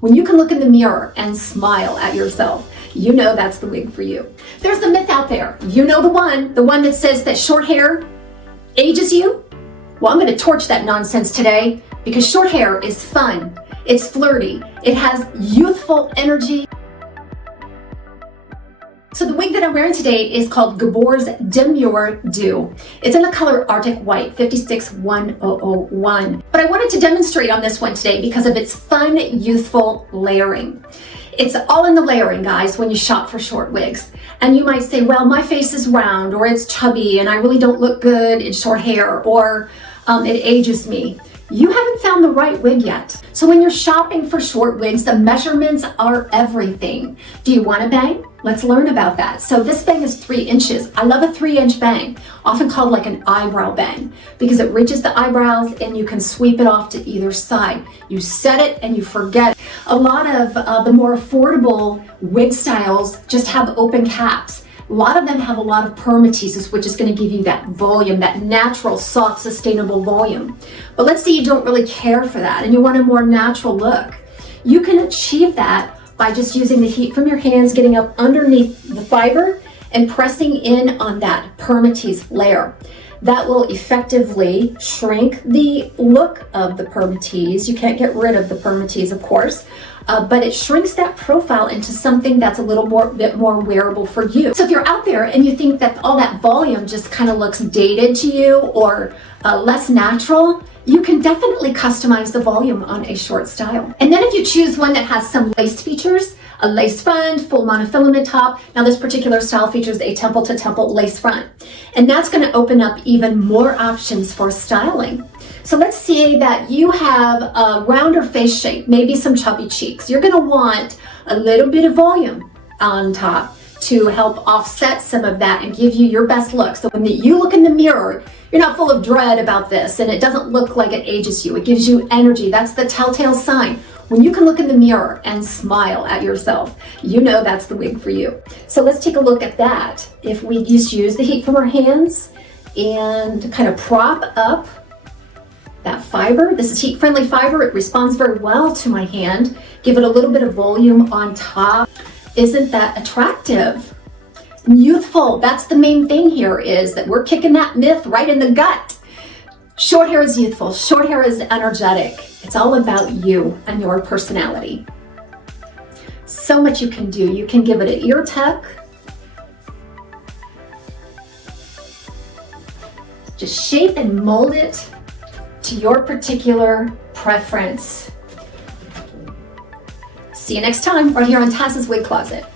When you can look in the mirror and smile at yourself, you know that's the wig for you. There's a myth out there. You know the one that says that short hair ages you? Well, I'm going to torch that nonsense today because short hair is fun. It's flirty. It has youthful energy. So the wig that I'm wearing today is called Gabor's Demure Dew. It's in the color Arctic White, 56101. But I wanted to demonstrate on this one today because of its fun, youthful layering. It's all in the layering, guys, when you shop for short wigs. And you might say, well, my face is round, or it's chubby, and I really don't look good in short hair, or it ages me. You haven't found the right wig yet. So when you're shopping for short wigs, the measurements are everything. Do you want a bang? Let's learn about that. So this bang is 3 inches. I love a 3-inch bang, often called like an eyebrow bang, because it reaches the eyebrows and you can sweep it off to either side. You set it and you forget. A lot of the more affordable wig styles just have open caps. A lot of them have a lot of permateases, which is going to give you that volume, that natural, soft, sustainable volume. But let's say you don't really care for that and you want a more natural look. You can achieve that by just using the heat from your hands, getting up underneath the fiber and pressing in on that permatease layer. That will effectively shrink the look of the permatease. You can't get rid of the permatease, of course, but it shrinks that profile into something that's a little bit more wearable for you. So if you're out there and you think that all that volume just kind of looks dated to you or less natural, you can definitely customize the volume on a short style. And then if you choose one that has some lace features, a lace front, full monofilament top. Now this particular style features a temple to temple lace front. And that's going to open up even more options for styling. So let's say that you have a rounder face shape, maybe some chubby cheeks. You're going to want a little bit of volume on top to help offset some of that and give you your best look. So when you look in the mirror, you're not full of dread about this and it doesn't look like it ages you. It gives you energy. That's the telltale sign. When you can look in the mirror and smile at yourself, you know that's the wig for you. So let's take a look at that. If we just use the heat from our hands and kind of prop up that fiber. This is heat-friendly fiber. It responds very well to my hand. Give it a little bit of volume on top. Isn't that attractive? Youthful. That's the main thing here, is that we're kicking that myth right in the gut. Short hair is youthful. Short hair is energetic. It's all about you and your personality. So much you can do. You can give it an ear tuck. Just shape and mold it to your particular preference. See you next time right here on TAZSWICCLOSET.